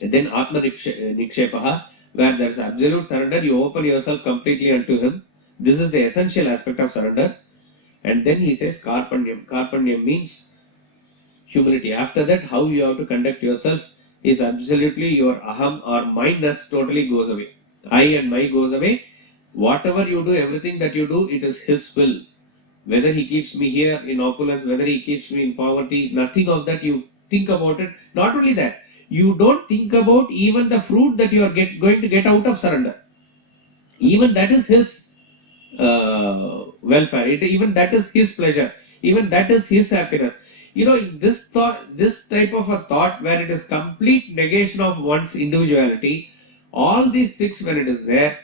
And then Atma Nikshepaha, where there is absolute surrender, you open yourself completely unto him. This is the essential aspect of surrender. And then he says Karpanyam. Karpanyam means humility. After that, how you have to conduct yourself is absolutely your aham or mindness totally goes away. I and my goes away. Whatever you do, everything that you do, it is his will. Whether he keeps me here in opulence, whether he keeps me in poverty, nothing of that you think about it. Not only that, you don't think about even the fruit that you are going to get out of surrender. Even that is his welfare. Even that is his pleasure. Even that is his happiness. This type of a thought where it is complete negation of one's individuality, all these six, when it is there,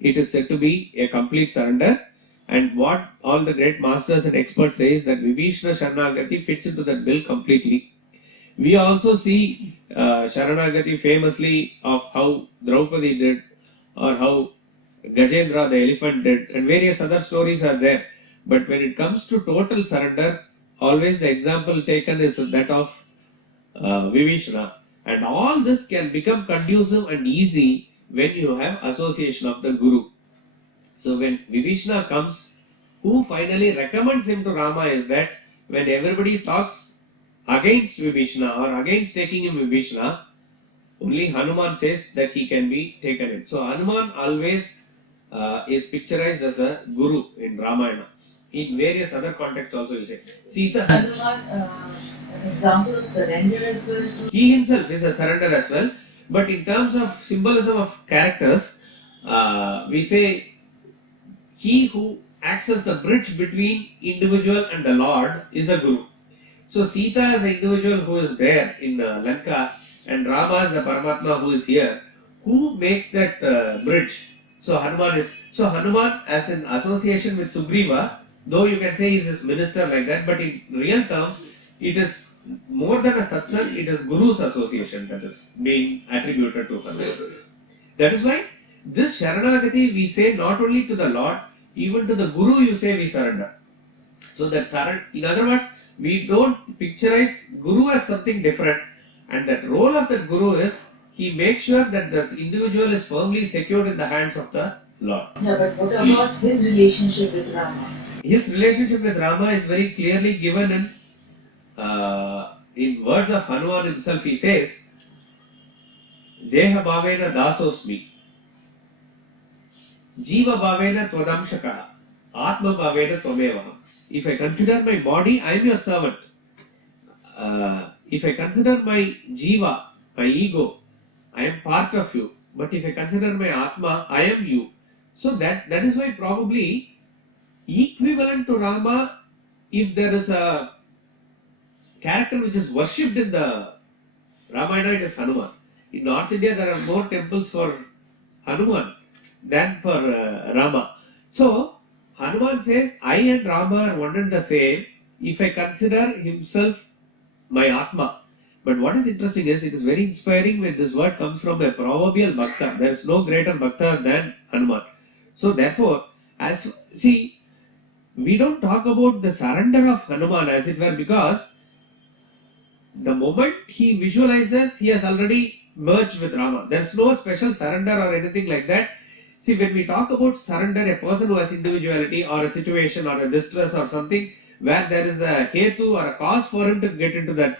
it is said to be a complete surrender. And what all the great masters and experts say is that Vibheeshana Sharanagati fits into that bill completely. We also see Sharanagati famously of how Draupadi did, or how Gajendra the elephant did, and various other stories are there. But when it comes to total surrender, always the example taken is that of Vibheeshana. And all this can become conducive and easy when you have association of the Guru. So when Vibheeshana comes, who finally recommends him to Rama is that when everybody talks against Vibheeshana or against taking him Vibheeshana, only Hanuman says that he can be taken in. So Hanuman always is picturized as a guru in Ramayana. In various other contexts also you say. Sita, Hanuman, an example of surrender as well. he himself is a surrender as well. But in terms of symbolism of characters, we say he who acts as the bridge between individual and the Lord is a guru. So Sita is an individual who is there in Lanka, and Rama is the Paramatma who is here. Who makes that bridge? So Hanuman as an association with Sugriva, though you can say he is his minister like that, but in real terms, it is more than a satsang, it is Guru's association that is being attributed to Hanuman. That is why this Sharanagati we say not only to the Lord, even to the Guru you say we surrender. So that surrender, in other words, we don't picturize Guru as something different, and that role of the Guru is he makes sure that this individual is firmly secured in the hands of the Lord. Yeah, but what about his relationship with Rama? His relationship with Rama is very clearly given in words of Hanuman himself. He says, Deha bhavena dasosmi, Jiva bhavena tvadamshakaha, Atma bhavena tvamevaham. If I consider my body, I am your servant. If I consider my jiva, my ego, I am part of you. But if I consider my atma, I am you. So that is why probably equivalent to Rama, if there is a character which is worshipped in the Ramayana, it is Hanuman. In North India, there are more temples for Hanuman than for Rama. So Hanuman says, I and Rama are one and the same if I consider himself my Atma. But what is interesting is, it is very inspiring when this word comes from a proverbial Bhakta. There is no greater Bhakta than Hanuman. So therefore, we don't talk about the surrender of Hanuman as it were, because the moment he visualizes, he has already merged with Rama. There is no special surrender or anything like that. See, when we talk about surrender, a person who has individuality or a situation or a distress or something where there is a hetu or a cause for him to get into that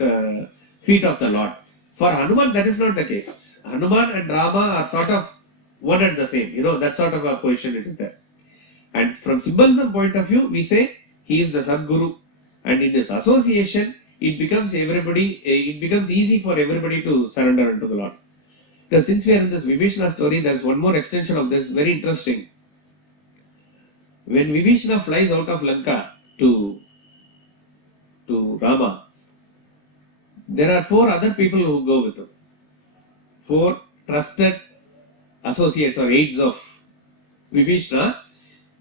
feet of the Lord. For Hanuman, that is not the case. Hanuman and Rama are sort of one and the same. That sort of a position it is there. And from symbolism point of view, we say he is the Sadguru. And in this association, it becomes easy for everybody to surrender unto the Lord. Because since we are in this Vibheeshana story, there is one more extension of this, very interesting. When Vibheeshana flies out of Lanka to Rama, there are 4 other people who go with him. 4 trusted associates or aides of Vibheeshana.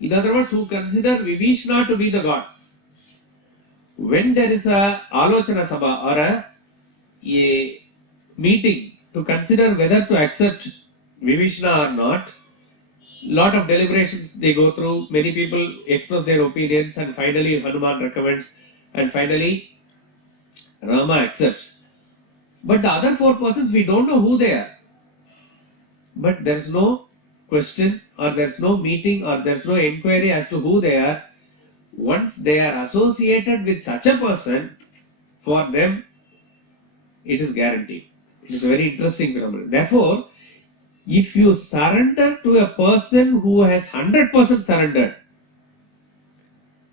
In other words, who consider Vibheeshana to be the god. When there is a Alochana Sabha or a meeting to consider whether to accept Vibheeshana or not, lot of deliberations they go through, many people express their opinions, and finally Hanuman recommends, and finally Rama accepts. But the other 4 persons, we don't know who they are. But there is no question, or there is no meeting, or there is no inquiry as to who they are. Once they are associated with such a person, for them it is guaranteed. It is a very interesting phenomenon. Therefore, if you surrender to a person who has 100% surrendered,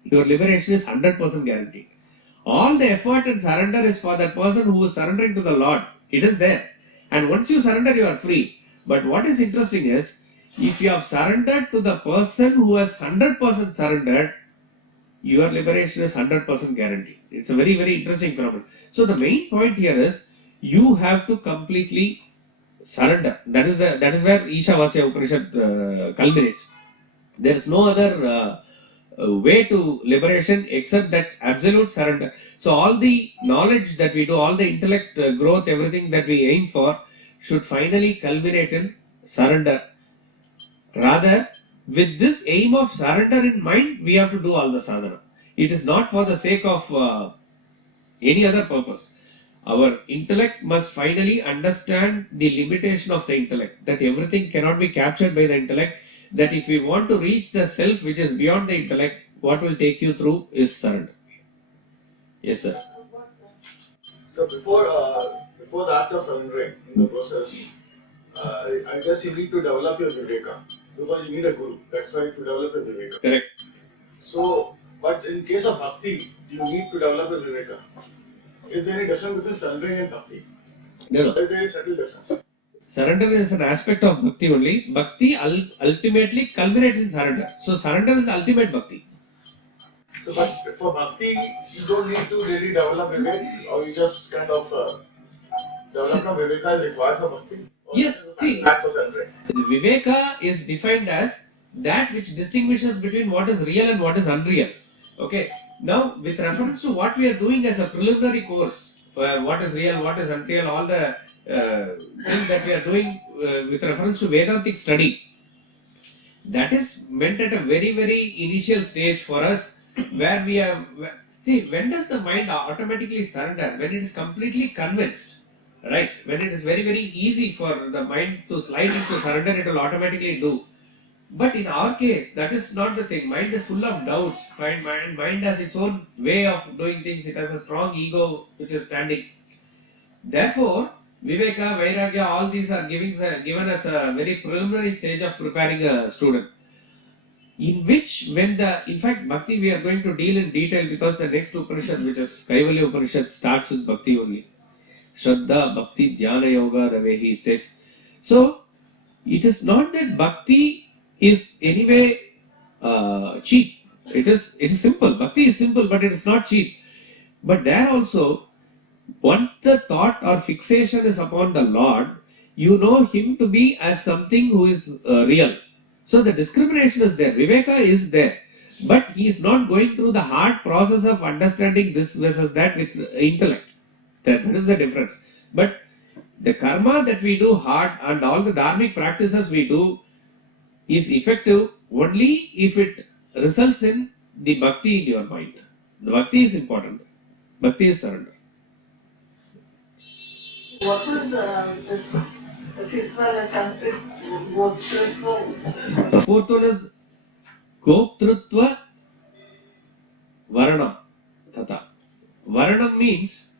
your liberation is 100% guaranteed. All the effort and surrender is for that person who is surrendering to the Lord. It is there. And once you surrender, you are free. But what is interesting is, if you have surrendered to the person who has 100% surrendered, your liberation is 100% guaranteed. It's a very, very interesting phenomenon. So the main point here is, you have to completely surrender. That is where Ishavasya Upanishad culminates. There is no other way to liberation except that absolute surrender. So all the knowledge that we do, all the intellect growth, everything that we aim for should finally culminate in surrender. Rather, with this aim of surrender in mind, we have to do all the sadhana. It is not for the sake of any other purpose. Our intellect must finally understand the limitation of the intellect, that everything cannot be captured by the intellect. that if we want to reach the self which is beyond the intellect, what will take you through is surrender. Yes, sir. So before the act of surrendering in the process, I guess you need to develop your viveka because you need a guru. That's why to develop your viveka. Correct. So, but in case of bhakti, you need to develop your viveka. Is there any difference between surrendering and bhakti? No. Is there any subtle difference? Surrender is an aspect of bhakti only. Bhakti ultimately culminates in surrender. So surrender is the ultimate bhakti. So, but for bhakti, you don't need to really develop viveka, or you just kind of development of viveka is required for bhakti. Yes, see, act for surrendering. Viveka is defined as that which distinguishes between what is real and what is unreal. Okay. Now, with reference to what we are doing as a preliminary course, what is real, what is unreal, all the things that we are doing with reference to Vedantic study, that is meant at a very, very initial stage for us, where we are. See, when does the mind automatically surrender? When it is completely convinced. Right, when it is very, very easy for the mind to slide into surrender, it will automatically do. But in our case, that is not the thing. Mind is full of doubts. Mind has its own way of doing things. It has a strong ego which is standing. Therefore, Viveka, Vairagya, all these are given us a very preliminary stage of preparing a student. In which, in fact, Bhakti we are going to deal in detail because the next Upanishad, which is Kaivalya Upanishad, starts with Bhakti only. Shraddha, Bhakti, Dhyana, Yoga, the way it says. So, it is not that Bhakti is anyway cheap. It is simple. Bhakti is simple, but it is not cheap. But there also, once the thought or fixation is upon the Lord, you know Him to be as something who is real. So, the discrimination is there. Viveka is there. But he is not going through the hard process of understanding this versus that with intellect. That is the difference. But the karma that we do hard and all the dharmic practices we do is effective only if it results in the bhakti in your mind. The bhakti is important. Bhakti is surrender. What was the fifth one, the Sanskrit Gotritva? The fourth one is Goptrutva Varanam. Tata. Varanam means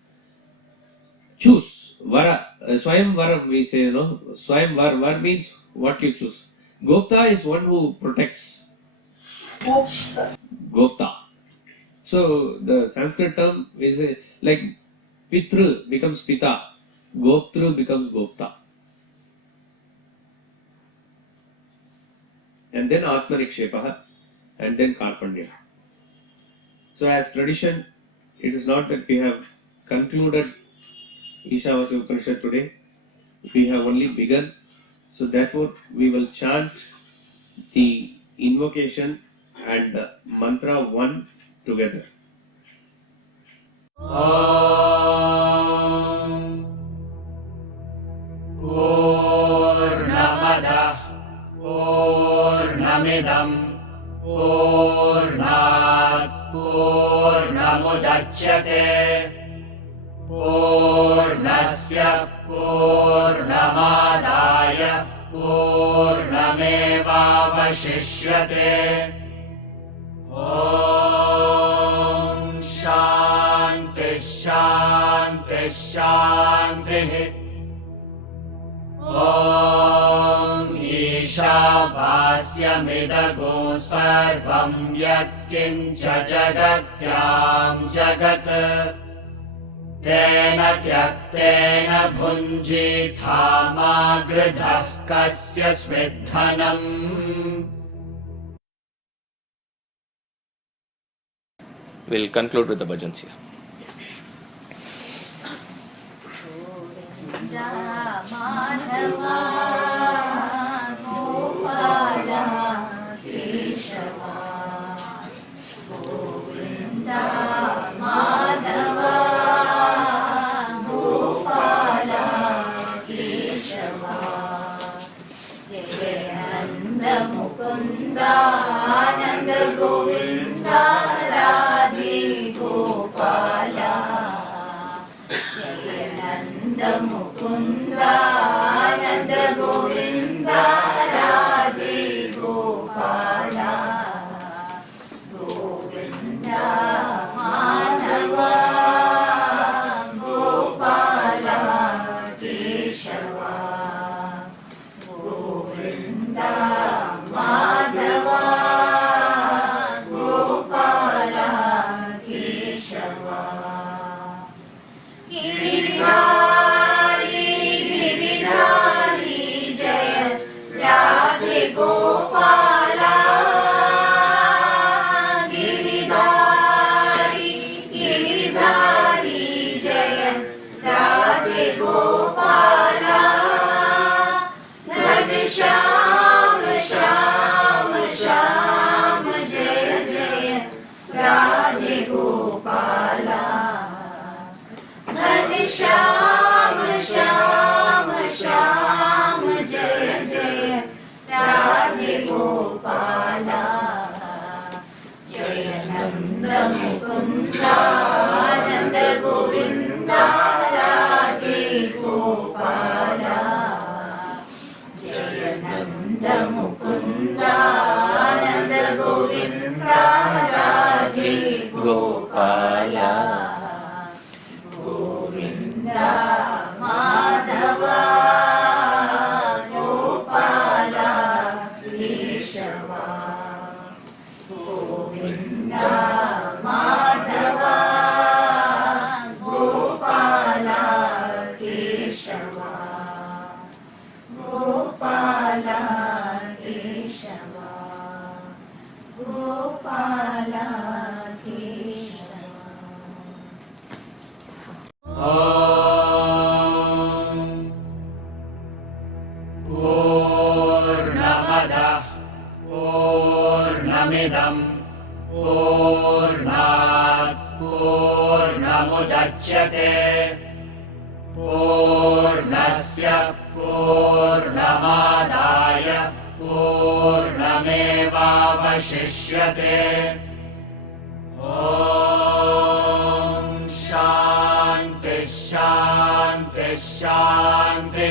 choose. Vara, Swayam Varam we say, Swayam Var means what you choose. Gopta is one who protects. Gopta. So the Sanskrit term is like Pitru becomes Pita, Goptru becomes Gopta. And then Atmanikshepaha, and then Karpanya. So as tradition, it is not that we have concluded Ishavasya Upanishad today. We have only begun. So therefore, we will chant the invocation and mantra 1 together. Poornam Adah, Poornamidam, Poornat Poornamudachyate, Poornasya Poornamadaya Poornamevavashishyate. Om Shanti Shanti Shanti. Om Ishavasya sarvam yatkincha jagatyam jagat tena tyaktena bhunjithamagridhah kasya swedhanam. We'll conclude with the bhajans here. Madhava Gopala Keshava Govinda Madhava Gopala Keshava Jayananda Mukunda Ananda Govinda Radhe Gopala Jayananda Mukunda Ananda Govinda Radhe Gopala Gopala, Ghanshyam Shyam Shyam Jaya Jaya Radhe Gopala, Ghanshyam Shyam Shyam Jaya Jaya Radhe Gopala, Jaya Nanda Mukunda Ananda Govinda Radhe Gopala, Jaya Nanda Mukunda Ananda Govinda Radhe Gopala, Govinda Madhava Gopala Keshava, Govinda Madhava Gopala Keshava, Gopala Keshava, Gopala Keshava. Poornam Adah Poornamidam Poornat Poornamudachyate Poornasya Poornamadaya Poornamevavashishyate. Om Shanti Shanti Shanti.